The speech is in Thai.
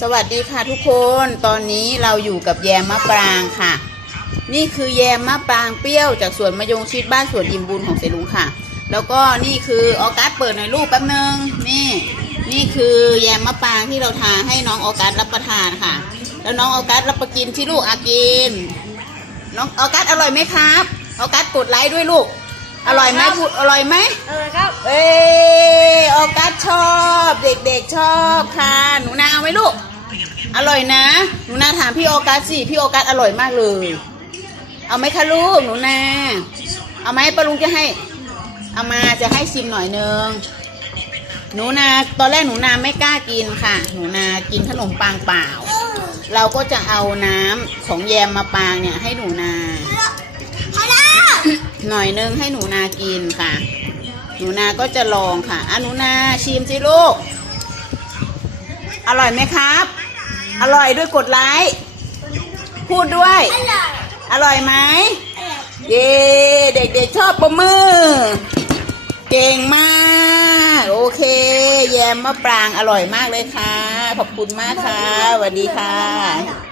สวัสดีค่ะทุกคนตอนนี้เราอยู่กับแยมมะปรางค่ะ นี่คือแยมมะปรางเปรี้ยวจากสวนมะยงชิดบ้านสวนอิมบุญของเสลุงค่ะ แล้วก็นี่คือออกัสเปิดหน่อยลูกแป๊บนึงนี่นี่คือแยมมะปรางที่เราทาให้น้องออกัสรับประทานค่ะ แล้วน้องออกัสรับประกินที่ลูกอากิน น้องออกัสอร่อยไหมครับออกัสกดไลค์ด้วยลูก อร่อยไหมพูดอร่อยไหมเออครับ กัสชอบ เด็กๆชอบค่ะ หนูนาเอาไหมลูก อร่อยนะ หนูนาถามพี่ออกัสสิพี่ออกัสอร่อยมากเลย เอาไหมคะลูกหนูนา เอาไหมปาลุงจะให้ เอามาจะให้ชิมหน่อยนึงหนูนาตอนแรกหนูนาไม่กล้ากินค่ะ หนูนากินขนมปังเปล่า เราก็จะเอาน้ำของแยมมาปางเนี่ยให้หนูนาหน่อยนึงให้หนูนากินค่ะ หนูนาก็จะลองค่ะอะหนูนาชิมสิลูก อร่อยไหมครับ อร่อยด้วยกดไลค์พูดด้วยอร่อยอร่อยไหมเย้เด็กๆชอบประมือ เก่งมาก โอเค แยมมะปรางอร่อยมากเลยค่ะ ขอบคุณมากค่ะสวัสดีค่ะ